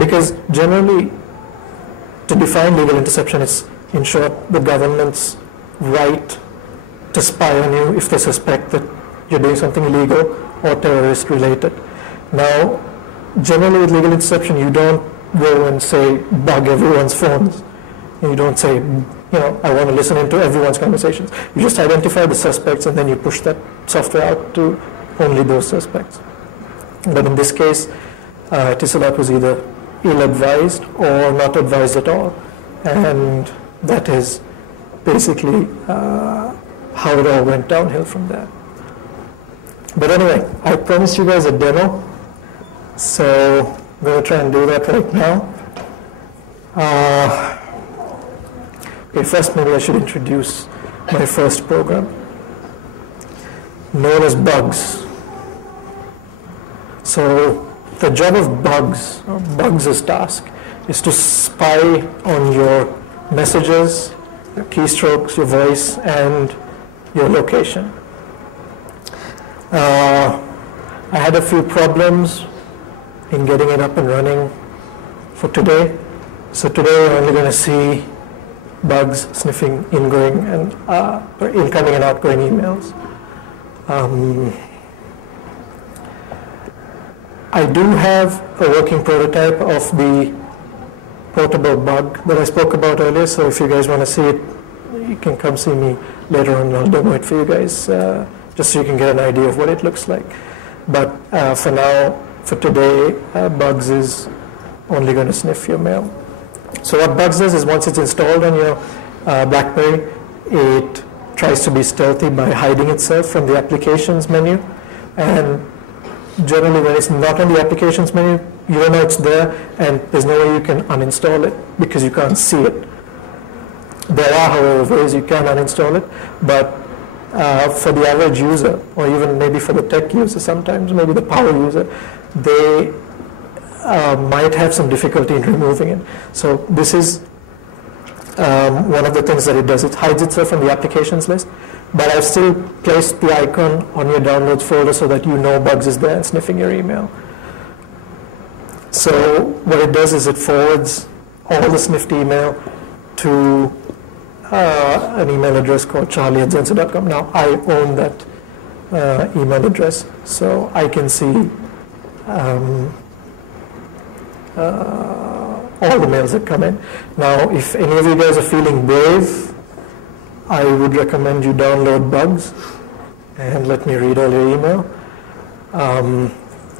Because generally, to define legal interception, it's in short the government's right to spy on you if they suspect that you're doing something illegal or terrorist related. Now, generally with legal interception, you don't go and say bug everyone's phones. You don't say, I want to listen into everyone's conversations. You just identify the suspects and then you push that software out to only those suspects. But in this case, Etisalat was either ill-advised or not advised at all. And that is basically how it all went downhill from there. But anyway, I promised you guys a demo. So I'm going to try and do that right now. Okay, first maybe I should introduce my first program, known as Bugs. So the job of Bugs, or Bugs' task, is to spy on your messages, your keystrokes, your voice, and your location. I had a few problems in getting it up and running for today. So today we're only going to see Bugs sniffing ingoing and incoming and outgoing emails. I do have a working prototype of the portable bug that I spoke about earlier, so if you guys want to see it, you can come see me later on and I'll demo it for you guys, just so you can get an idea of what it looks like. But for now, for today, Bugs is only going to sniff your mail. So what Bugs does is once it's installed on your Blackberry, it tries to be stealthy by hiding itself from the applications menu. And generally when it's not on the applications menu, you don't know it's there and there's no way you can uninstall it because you can't see it. There are, however, ways you can uninstall it, but for the average user, or even maybe for the tech user sometimes, maybe the power user, they might have some difficulty in removing it. So this is one of the things that it does. It hides itself from the applications list, but I've still placed the icon on your downloads folder so that you know Bugs is there and sniffing your email. So what it does is it forwards all the sniffed email to an email address called charlie@zensa.com. Now I own that email address, so I can see all the mails that come in. Now, if any of you guys are feeling brave, I would recommend you download Bugs and let me read all your email.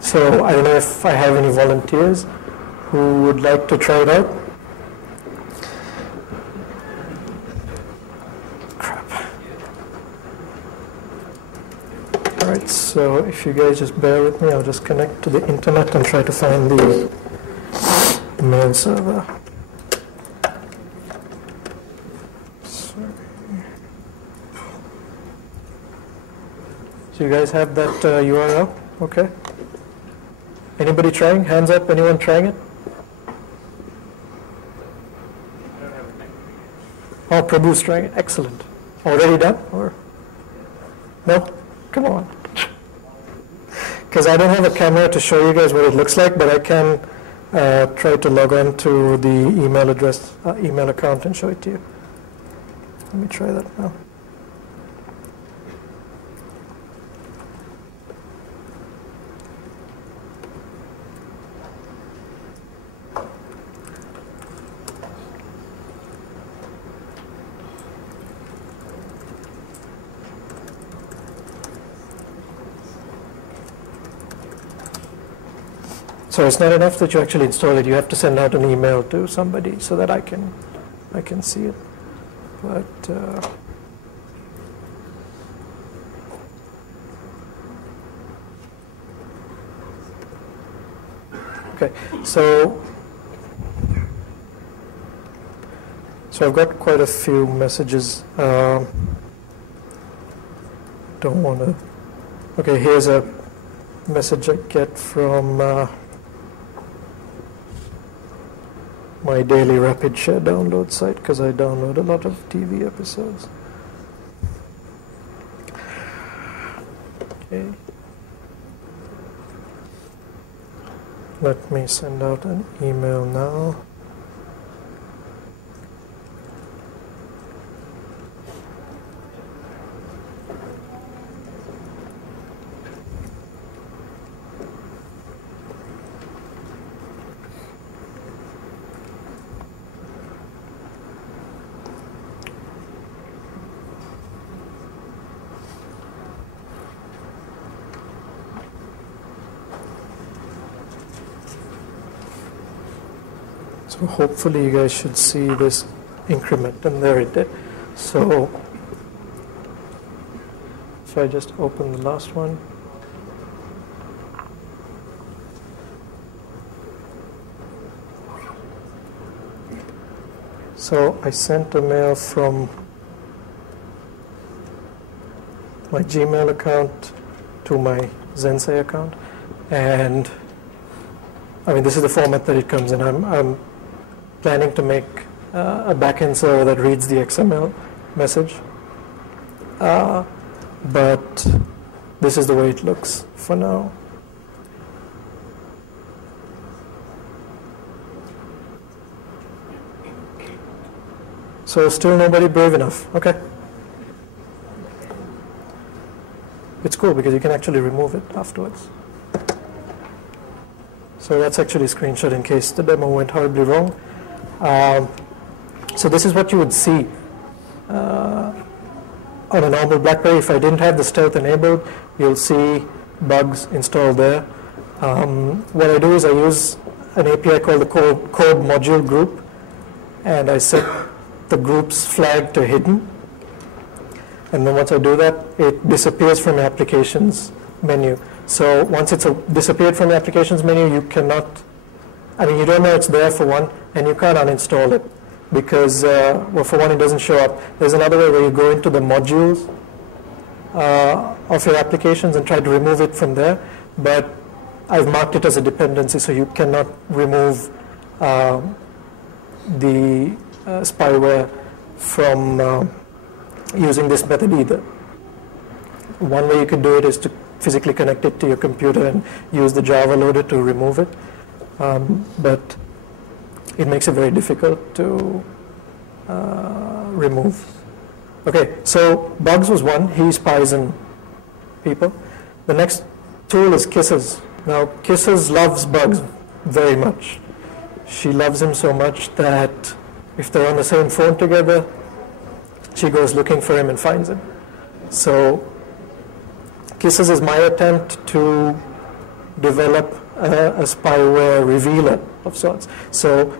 So I don't know if I have any volunteers who would like to try it out. Crap. All right, so if you guys just bear with me, I'll just connect to the internet and try to find the mail server. Sorry. So you guys have that URL? Okay. Anybody trying? Hands up, anyone trying it? Oh, Prabhu's trying it. Excellent. Already done? Or no? Come on. Because I don't have a camera to show you guys what it looks like, but I can try to log on to the email address, email account and show it to you. Let me try that now. So it's not enough that you actually install it. You have to send out an email to somebody so that I can see it. But okay, so I've got quite a few messages. Don't want to. Okay, here's a message I get from my daily rapid share download site because I download a lot of TV episodes. Okay. Let me send out an email now. So hopefully you guys should see this increment, and there it did. So if I just open the last one, so I sent a mail from my Gmail account to my Zensei account, and I mean this is the format that it comes in. I'm planning to make a backend server that reads the XML message, but this is the way it looks for now. So still nobody brave enough. Okay. It's cool because you can actually remove it afterwards. So that's actually a screenshot in case the demo went horribly wrong. So this is what you would see on a normal BlackBerry. If I didn't have the stealth enabled, you'll see bugs installed there. What I do is I use an API called the code module group, and I set the group's flag to hidden. And then once I do that, it disappears from the applications menu. So once it's disappeared from the applications menu, you cannot, I mean, you don't know it's there for one, and you can't uninstall it because, well, for one, it doesn't show up. There's another way where you go into the modules of your applications and try to remove it from there, but I've marked it as a dependency, so you cannot remove the spyware from using this method either. One way you could do it is to physically connect it to your computer and use the Java loader to remove it, but it makes it very difficult to remove. Okay, so bugs was one. He spies on people. The next tool is Kisses. Now, Kisses loves bugs very much. She loves him so much that if they're on the same phone together, she goes looking for him and finds him. So Kisses is my attempt to develop a spyware revealer of sorts. So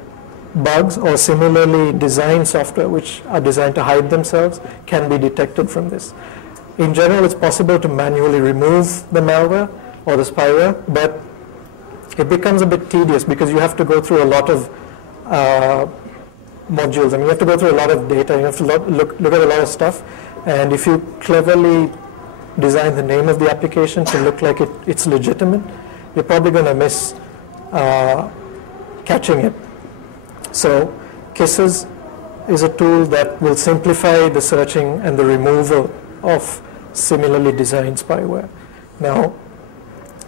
bugs or similarly designed software which are designed to hide themselves can be detected from this. In general, it's possible to manually remove the malware or the spyware, but it becomes a bit tedious because you have to go through a lot of modules. I mean, you have to go through a lot of data. You have to look at a lot of stuff. And if you cleverly design the name of the application to look like it's legitimate, you're probably going to miss catching it. So Kisses is a tool that will simplify the searching and the removal of similarly designed spyware. Now,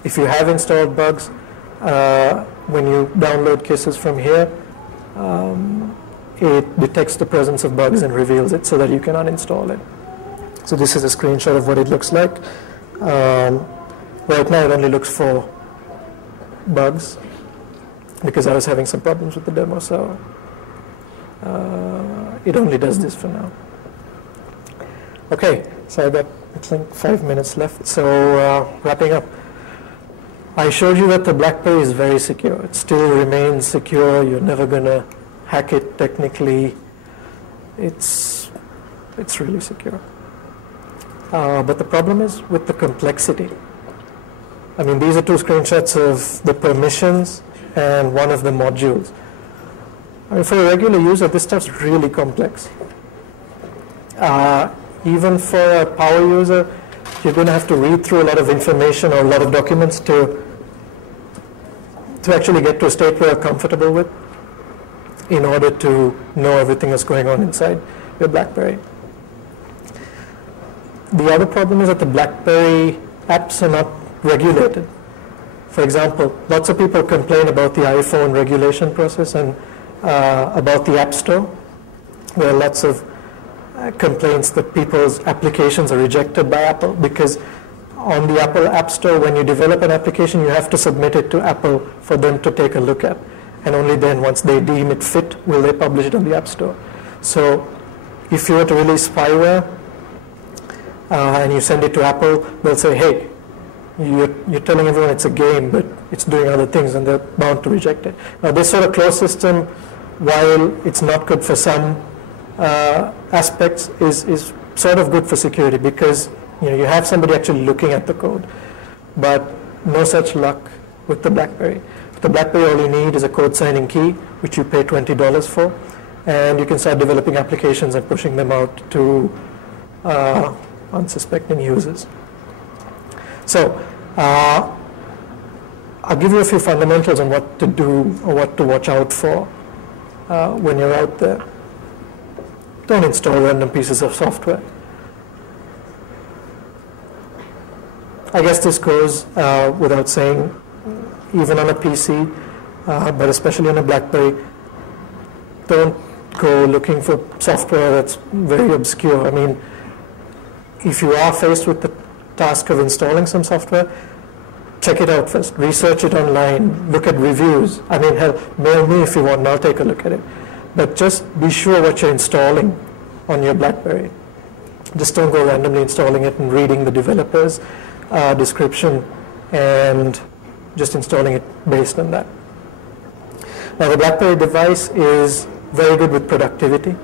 if you have installed bugs, when you download Kisses from here, it detects the presence of bugs and reveals it so that you can uninstall it. So this is a screenshot of what it looks like. Right now it only looks for bugs because I was having some problems with the demo, so it only does this for now. Okay, so I've got, I think, 5 minutes left, so wrapping up. I showed you that the BlackBerry is very secure. It still remains secure. You're never going to hack it technically. It's really secure. But the problem is with the complexity. I mean, these are two screenshots of the permissions and one of the modules. I mean, for a regular user, this stuff's really complex. Even for a power user, you're going to have to read through a lot of information or a lot of documents to actually get to a state where you're comfortable with in order to know everything that's going on inside your BlackBerry. The other problem is that the BlackBerry apps are not regulated. For example, lots of people complain about the iPhone regulation process and about the App Store, where lots of complaints that people's applications are rejected by Apple, because on the Apple App Store, when you develop an application, you have to submit it to Apple for them to take a look at. And only then, once they deem it fit, will they publish it on the App Store. So if you were to release spyware and you send it to Apple, they'll say, hey, you're telling everyone it's a game, but it's doing other things, and they're bound to reject it. Now, this sort of closed system, while it's not good for some aspects, is sort of good for security, because you have somebody actually looking at the code. But no such luck with the Blackberry. With the Blackberry, all you need is a code signing key, which you pay $20 for, and you can start developing applications and pushing them out to unsuspecting users. So I'll give you a few fundamentals on what to do or what to watch out for when you're out there. Don't install random pieces of software. I guess this goes without saying, even on a PC, but especially on a Blackberry. Don't go looking for software that's very obscure. I mean, if you are faced with the task of installing some software, check it out first. Research it online. Look at reviews. I mean, hell, mail me if you want, and I'll take a look at it. But just be sure what you're installing on your Blackberry. Just don't go randomly installing it and reading the developer's description and just installing it based on that. Now, the Blackberry device is very good with productivity.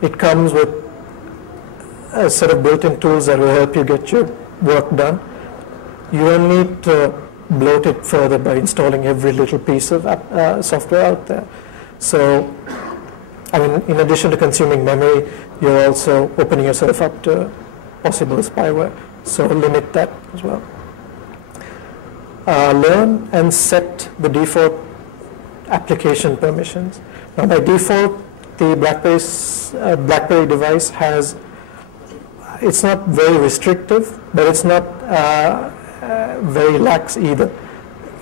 It comes with a set of built-in tools that will help you get your work done. You don't need to bloat it further by installing every little piece of software out there. So, I mean, in addition to consuming memory, you're also opening yourself up to possible spyware. So limit that as well. Learn and set the default application permissions. Now, by default, the Blackberry device has, it's not very restrictive, but it's not very lax either.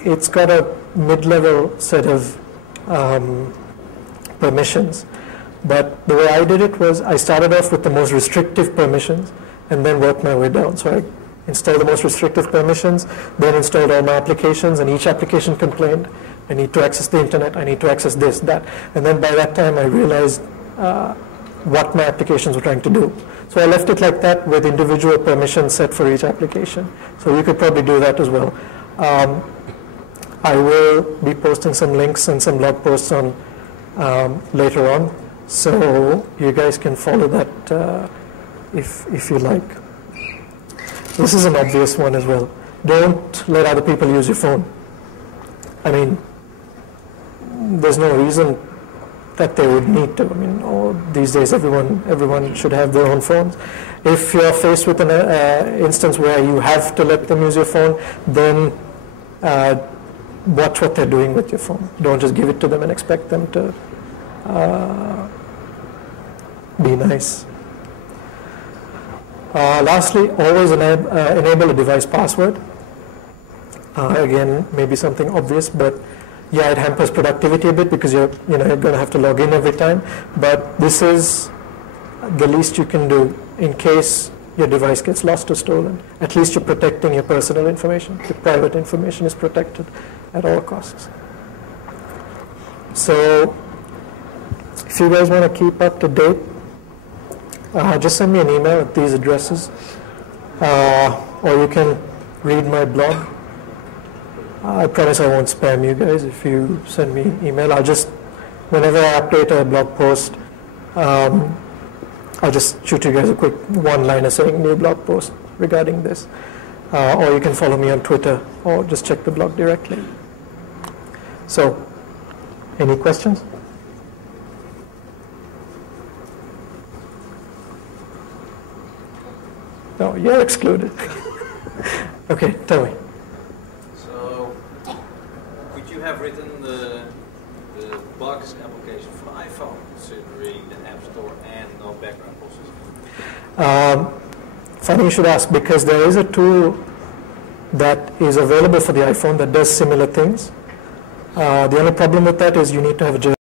It's got a mid-level set of permissions. But the way I did it was I started off with the most restrictive permissions and then worked my way down. So I installed the most restrictive permissions, then installed all my applications, and each application complained, I need to access the internet, I need to access this, that. And then by that time I realized what my applications were trying to do. So I left it like that with individual permissions set for each application. So you could probably do that as well. I will be posting some links and some blog posts on later on, so you guys can follow that if you like. This is an obvious one as well. Don't let other people use your phone. I mean, there's no reason that they would need to. I mean, these days everyone should have their own phones. If you're faced with an instance where you have to let them use your phone, then watch what they're doing with your phone. Don't just give it to them and expect them to be nice. Lastly, always enable a device password. Again, maybe something obvious, but yeah, it hampers productivity a bit because you're going to have to log in every time. But this is the least you can do in case your device gets lost or stolen. At least you're protecting your personal information. Your private information is protected at all costs. So if you guys want to keep up to date, just send me an email at these addresses, or you can read my blog. I promise I won't spam you guys if you send me email. I'll just, whenever I update a blog post, I'll just shoot you guys a quick one-liner saying new blog post regarding this. Or you can follow me on Twitter or just check the blog directly. So, any questions? No, you're excluded. Okay, tell me. So, could you have written the bugs application for iPhone, considering the App Store and no background processing? Funny you should ask, because there is a tool that is available for the iPhone that does similar things. The only problem with that is you need to have a